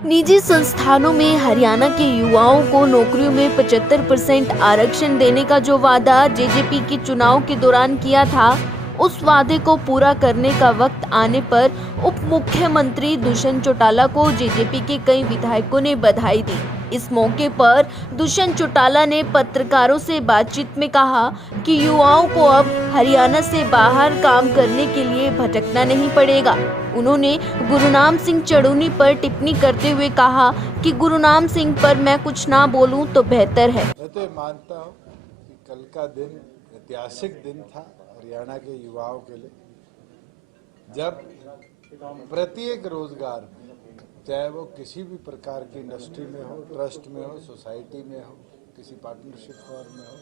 निजी संस्थानों में हरियाणा के युवाओं को नौकरियों में 75% आरक्षण देने का जो वादा जेजेपी के चुनाव के दौरान किया था, उस वादे को पूरा करने का वक्त आने पर उप मुख्यमंत्री दुष्यंत चौटाला को जेजेपी के कई विधायकों ने बधाई दी। इस मौके पर दुष्यंत चौटाला ने पत्रकारों से बातचीत में कहा कि युवाओं को अब हरियाणा से बाहर काम करने के लिए भटकना नहीं पड़ेगा। उन्होंने गुरनाम सिंह चढ़ूनी पर टिप्पणी करते हुए कहा कि गुरनाम सिंह पर मैं कुछ ना बोलूं तो बेहतर है। मैं तो मानता हूं कि कल का दिन ऐतिहासिक दिन था हरियाणा के युवाओं के लिए, जब प्रत्येक रोजगार में, चाहे वो किसी भी प्रकार की इंडस्ट्री में हो, ट्रस्ट में हो, सोसाइटी में हो, किसी पार्टनरशिप फॉर्म में हो,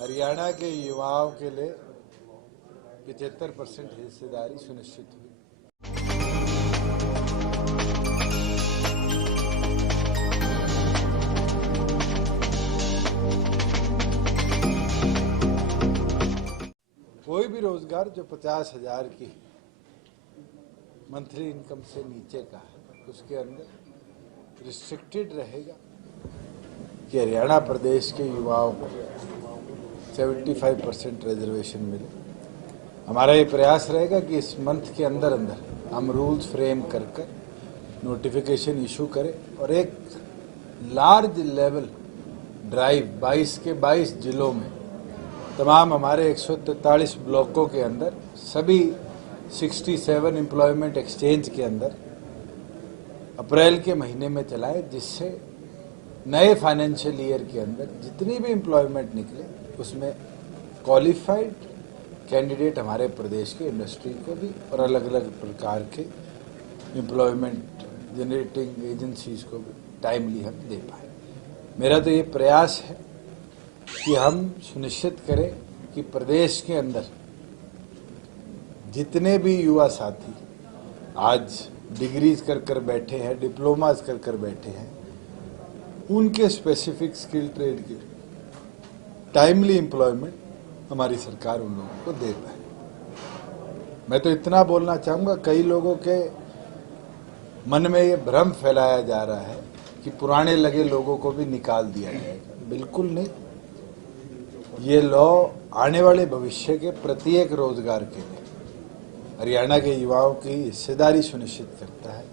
हरियाणा के युवाओं के लिए 75% हिस्सेदारी सुनिश्चित हुई। कोई भी रोजगार जो 50,000 की मंथली इनकम से नीचे का है, उसके अंदर रिस्ट्रिक्टेड रहेगा कि हरियाणा प्रदेश के युवाओं को 75% रिजर्वेशन मिले। हमारा ये प्रयास रहेगा कि इस मंथ के अंदर हम रूल्स फ्रेम कर नोटिफिकेशन इशू करें और एक लार्ज लेवल ड्राइव 22 के 22 जिलों में तमाम हमारे 143 ब्लॉकों के अंदर सभी 67 एम्प्लॉयमेंट एक्सचेंज के अंदर अप्रैल के महीने में चलाए, जिससे नए फाइनेंशियल ईयर के अंदर जितनी भी एम्प्लॉयमेंट निकले उसमें क्वालिफाइड कैंडिडेट हमारे प्रदेश के इंडस्ट्री को भी और अलग अलग प्रकार के एम्प्लॉयमेंट जनरेटिंग एजेंसीज को भी टाइमली हम दे पाए। मेरा तो ये प्रयास है कि हम सुनिश्चित करें कि प्रदेश के अंदर जितने भी युवा साथी आज डिग्रीज कर बैठे हैं, डिप्लोमाज कर बैठे हैं, उनके स्पेसिफिक स्किल ट्रेड के टाइमली एम्प्लॉयमेंट हमारी सरकार उन लोगों को दे पाए। मैं तो इतना बोलना चाहूँगा, कई लोगों के मन में ये भ्रम फैलाया जा रहा है कि पुराने लगे लोगों को भी निकाल दिया जाएगा। बिल्कुल नहीं। ये लॉ आने वाले भविष्य के प्रत्येक रोजगार के लिए हरियाणा के युवाओं की हिस्सेदारी सुनिश्चित करता है।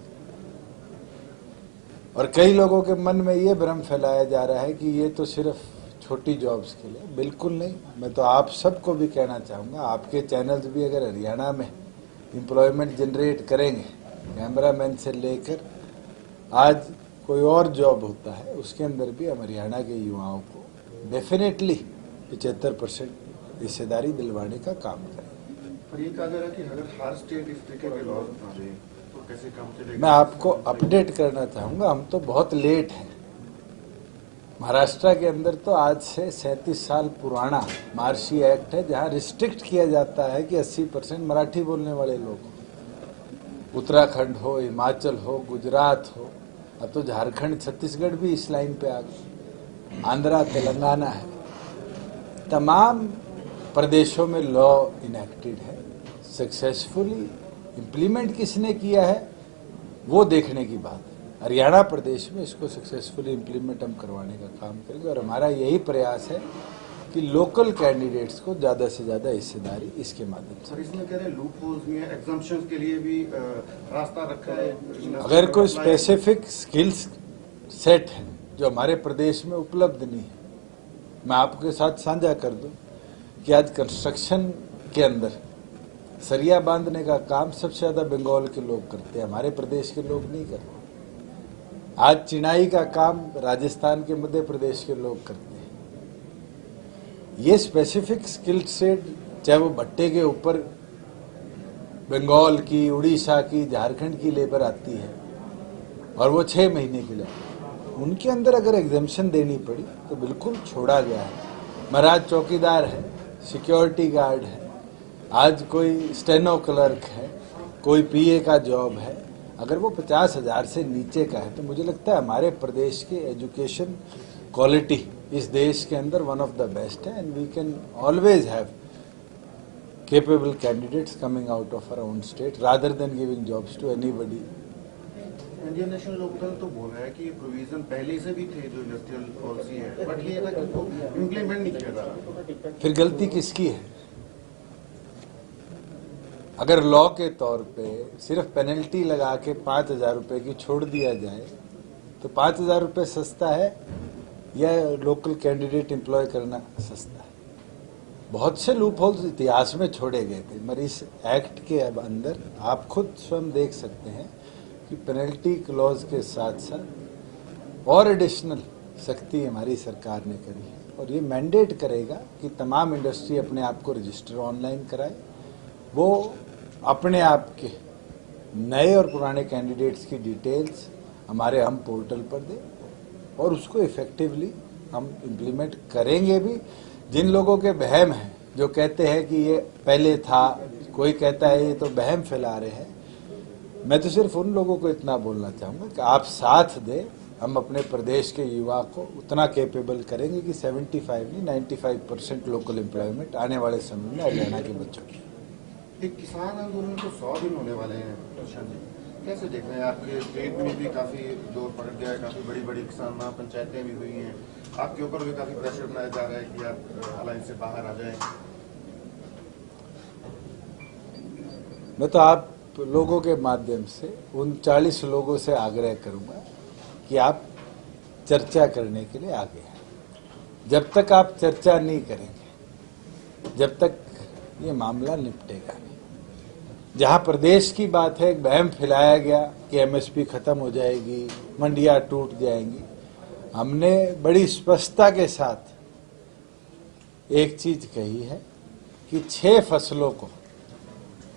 और कई लोगों के मन में ये भ्रम फैलाया जा रहा है कि ये तो सिर्फ छोटी जॉब्स के लिए। बिल्कुल नहीं। मैं तो आप सबको भी कहना चाहूँगा, आपके चैनल्स भी अगर हरियाणा में एम्प्लॉयमेंट जनरेट करेंगे, कैमरामैन से लेकर आज कोई और जॉब होता है, उसके अंदर भी हम हरियाणा के युवाओं को डेफिनेटली 75% हिस्सेदारी दिलवाने का काम करें। पर ये कहा जा रहा है कि अगर हर स्टेट इस तरीके के लॉज बना दे तो कैसे काम चलेगा? मैं आपको अपडेट करना चाहूँगा, हम तो बहुत लेट हैं। महाराष्ट्र के अंदर तो आज से 37 साल पुराना मार्शी एक्ट है, जहाँ रिस्ट्रिक्ट किया जाता है कि 80% मराठी बोलने वाले लोग। उत्तराखंड हो, हिमाचल हो, गुजरात हो, अब तो झारखंड छत्तीसगढ़ भी इस लाइन पे आ गए, आंध्रा तेलंगाना है, तमाम प्रदेशों में लॉ इनेक्टेड है। सक्सेसफुली इम्प्लीमेंट किसने किया है वो देखने की बात है। हरियाणा प्रदेश में इसको सक्सेसफुली इम्प्लीमेंट हम करवाने का काम करेंगे और हमारा यही प्रयास है कि लोकल कैंडिडेट्स को ज़्यादा से ज़्यादा हिस्सेदारी इसके माध्यम से। इसमें कह रहे हैं लूप होल्स में एग्जम्पशंस के लिए भी रास्ता रखा है। अगर कोई स्पेसिफिक स्किल्स सेट है जो हमारे प्रदेश में उपलब्ध नहीं है, मैं आपके साथ साझा कर दूं कि आज कंस्ट्रक्शन के अंदर सरिया बांधने का काम सबसे ज़्यादा बंगाल के लोग करते हैं, हमारे प्रदेश के लोग नहीं करते। आज चिनाई का काम राजस्थान के, मध्य प्रदेश के लोग करते हैं। ये स्पेसिफिक स्किल सेट, चाहे वो भट्टे के ऊपर बंगाल की, उड़ीसा की, झारखंड की लेबर आती है और वो 6 महीने के लिए, उनके अंदर अगर एग्जाम्पशन देनी पड़ी तो बिल्कुल छोड़ा गया है। महाराज चौकीदार है, सिक्योरिटी गार्ड है, आज कोई स्टेनो क्लर्क है, कोई पीए का जॉब है, अगर वो 50,000 से नीचे का है तो मुझे लगता है हमारे प्रदेश की एजुकेशन क्वालिटी इस देश के अंदर वन ऑफ द बेस्ट है and we can always have capable candidates coming out of our own state rather than giving jobs to anybody Indian National Lokdal तो बोल रहा है कि ये प्रोविजन पहले से भी थे जो इंडस्ट्रियल पॉलिसी है, बट ये था कि उनको इम्प्लीमेंट नहीं किया जा रहा। फिर गलती किसकी है? अगर लॉ के तौर पे सिर्फ पेनल्टी लगा के 5,000 रुपए की छोड़ दिया जाए तो 5,000 रुपए सस्ता है या लोकल कैंडिडेट एम्प्लॉय करना सस्ता है? बहुत से लूप होल्स इतिहास में छोड़े गए थे, मगर इस एक्ट के अब अंदर आप खुद स्वयं देख सकते हैं कि पेनल्टी क्लॉज के साथ साथ और एडिशनल सख्ती हमारी सरकार ने करी है और ये मैंडेट करेगा कि तमाम इंडस्ट्री अपने आप को रजिस्टर ऑनलाइन कराए, वो अपने आप के नए और पुराने कैंडिडेट्स की डिटेल्स हमारे हम पोर्टल पर दे और उसको इफेक्टिवली हम इम्प्लीमेंट करेंगे भी। जिन लोगों के वहम हैं, जो कहते हैं कि ये पहले था, कोई कहता है ये तो वहम फैला रहे हैं, मैं तो सिर्फ उन लोगों को इतना बोलना चाहूँगा कि आप साथ दें, हम अपने प्रदेश के युवा को उतना कैपेबल करेंगे कि 75 नहीं 95% लोकल एम्प्लॉयमेंट आने वाले समय में हरियाणा के बच्चों की। एक किसान आंदोलन को 100 दिन होने वाले हैं, कैसे देख रहे हैं? आपके स्टेट में भी काफी जोर पड़ गया है, काफी बड़ी बड़ी किसान महापंचायतें भी हुई हैं, आपके ऊपर भी काफी प्रेशर बनाया जा रहा है कि आप अलायंस से बाहर आ जाएं। मैं तो आप लोगों के माध्यम से उन 40 लोगों से आग्रह करूंगा कि आप चर्चा करने के लिए आगे हैं। जब तक आप चर्चा नहीं करेंगे, जब तक ये मामला निपटेगा नहीं। जहां प्रदेश की बात है, एक वहम फैलाया गया कि एमएसपी खत्म हो जाएगी, मंडियां टूट जाएंगी। हमने बड़ी स्पष्टता के साथ एक चीज कही है कि 6 फसलों को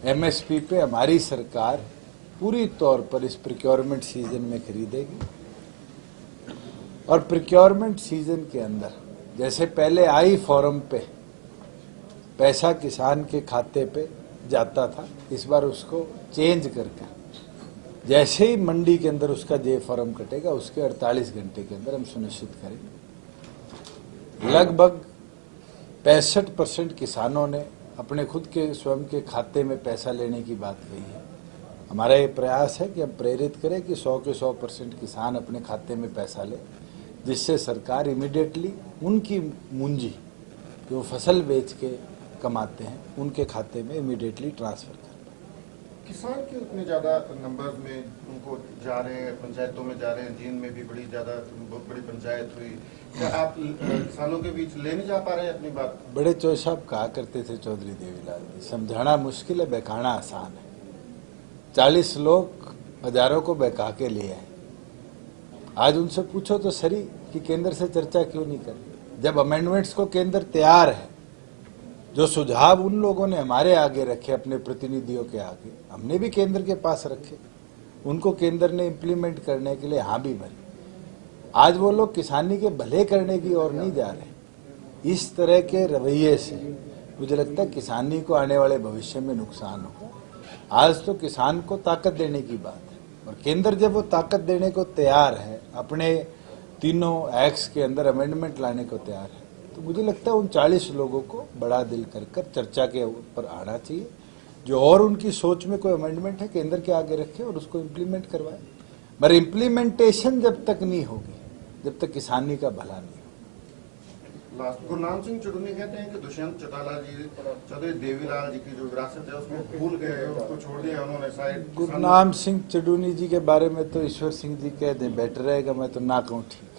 एमएसपी पे हमारी सरकार पूरी तौर पर इस प्रोक्योरमेंट सीजन में खरीदेगी और प्रोक्योरमेंट सीजन के अंदर जैसे पहले आई फॉर्म पे पैसा किसान के खाते पे जाता था, इस बार उसको चेंज करके जैसे ही मंडी के अंदर उसका जे फॉर्म कटेगा उसके 48 घंटे के अंदर हम सुनिश्चित करेंगे। लगभग 65% किसानों ने अपने खुद के स्वयं के खाते में पैसा लेने की बात कही है। हमारा ये प्रयास है कि हम प्रेरित करें कि 100 के 100% किसान अपने खाते में पैसा ले, जिससे सरकार इमीडिएटली उनकी मुंजी जो फसल बेच के कमाते हैं उनके खाते में इमीडिएटली ट्रांसफर कर। किसान क्यों इतने ज्यादा नंबर्स में उनको जा रहे हैं, पंचायतों में जा रहे हैं? जींद में भी बड़ी बड़ी पंचायत हुई, क्या आप किसानों के बीच ले नहीं जा पा रहे हैं अपनी बात? बड़े चौधरी साहब कहा करते थे, चौधरी देवीलाल जी, समझाना मुश्किल है, बहकाना आसान है। 40 लोग हजारों को बहका के लिए आए। आज उनसे पूछो तो सही कि केंद्र से चर्चा क्यों नहीं कर रही, जब अमेंडमेंट्स को केंद्र तैयार है। जो सुझाव उन लोगों ने हमारे आगे रखे, अपने प्रतिनिधियों के आगे, हमने भी केंद्र के पास रखे, उनको केंद्र ने इम्प्लीमेंट करने के लिए हाँ भी भरी। आज वो लोग किसानी के भले करने की ओर नहीं जा रहे। इस तरह के रवैये से मुझे लगता है किसानी को आने वाले भविष्य में नुकसान होगा। आज तो किसान को ताकत देने की बात है और केंद्र जब वो ताकत देने को तैयार है, अपने तीनों एक्ट्स के अंदर अमेंडमेंट लाने को तैयार है, तो मुझे लगता है उन 40 लोगों को बड़ा दिल कर चर्चा के ऊपर आना चाहिए। जो और उनकी सोच में कोई अमेंडमेंट है केंद्र के आगे रखे और उसको इम्प्लीमेंट करवाए। मगर इम्प्लीमेंटेशन जब तक नहीं होगी, जब तक किसानी का भला नहीं होगा। गुरनाम सिंह चुडूनी कहते हैं कि दुष्यंत चौटाला जी, चौधरी देवीलाल जी की जो विरासत है उसको भूल गए, उसको छोड़ दिया उन्होंने। शायद गुरनाम सिंह चुडूनी जी के बारे में तो ईश्वर सिंह जी कह दें बेटर रहेगा, मैं तो ना कहूँ ठीक।